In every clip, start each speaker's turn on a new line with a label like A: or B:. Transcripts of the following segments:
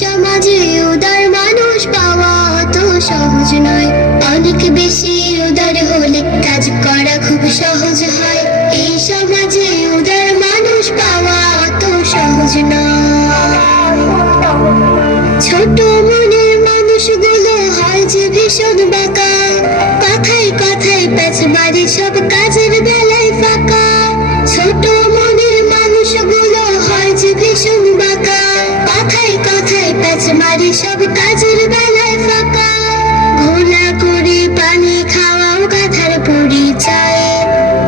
A: সমাজে উদার মানুষ পাওয়া অত সহজ নয়। অনেক বেশি উদার হলে কাজ করা খুব সহজ হয়। এই সমাজে উদার মানুষ পাওয়া অত সহজ নয়। ছোট মনের মানুষগুলো হয় যে ভীষণ বাঁকা। কথায় কথায় প্যাচ মারি সব কাজের প্যাচ সব কাজের বেলায় ফাঁকা। ঘোলা করে পানি খাওয়াও গাধার পরিচয়।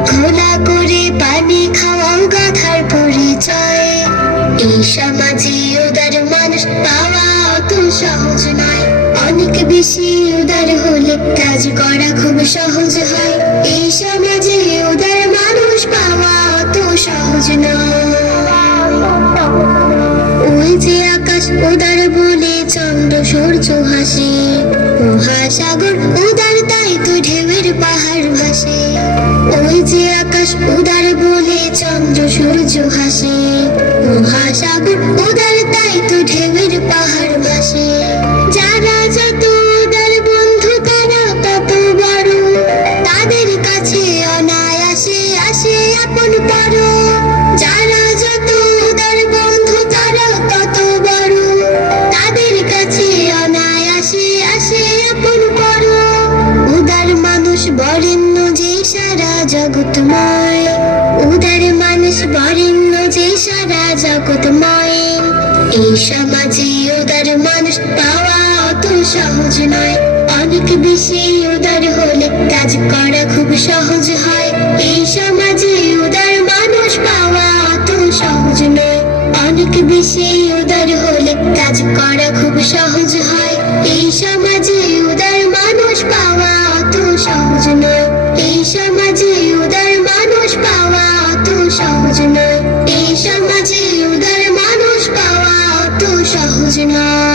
A: ঘোলা করে পানি খাওয়াও গাধার পরিচয়। এই সমাজে উদার মানুষ পাওয়া অত সহজ নয়। অনেক বেশি উদার হলে কাজ করা খুব সহজ হয়। এই সমাজে সূর্য হাসে মহাসাগর উদার তাই তো ঢেউয়ের পাহাড় ভাসে। ওই যে আকাশ উদার বলে চন্দ্র সূর্য হাসে মহাসাগর উদার তাই তো ঢেউয়ের পাহাড় ভাসে। যারা যত উদার বন্ধু তারা তত বড়, তাদের কাছে অনায়াসে আসে আপন পর জগৎময়। উদার মানুষ বরেণ্য যে সারা জগৎময়। এই সমাজে উদার মানুষ পাওয়া অত সহজ নয়। অনেক বেশি উদার হলে কাজ করা খুব সহজ হয়। এই সমাজে উদার মানুষ পাওয়া অত সহজ নয়। অনেক বেশি উদার হলে কাজ করা খুব সহজ নয়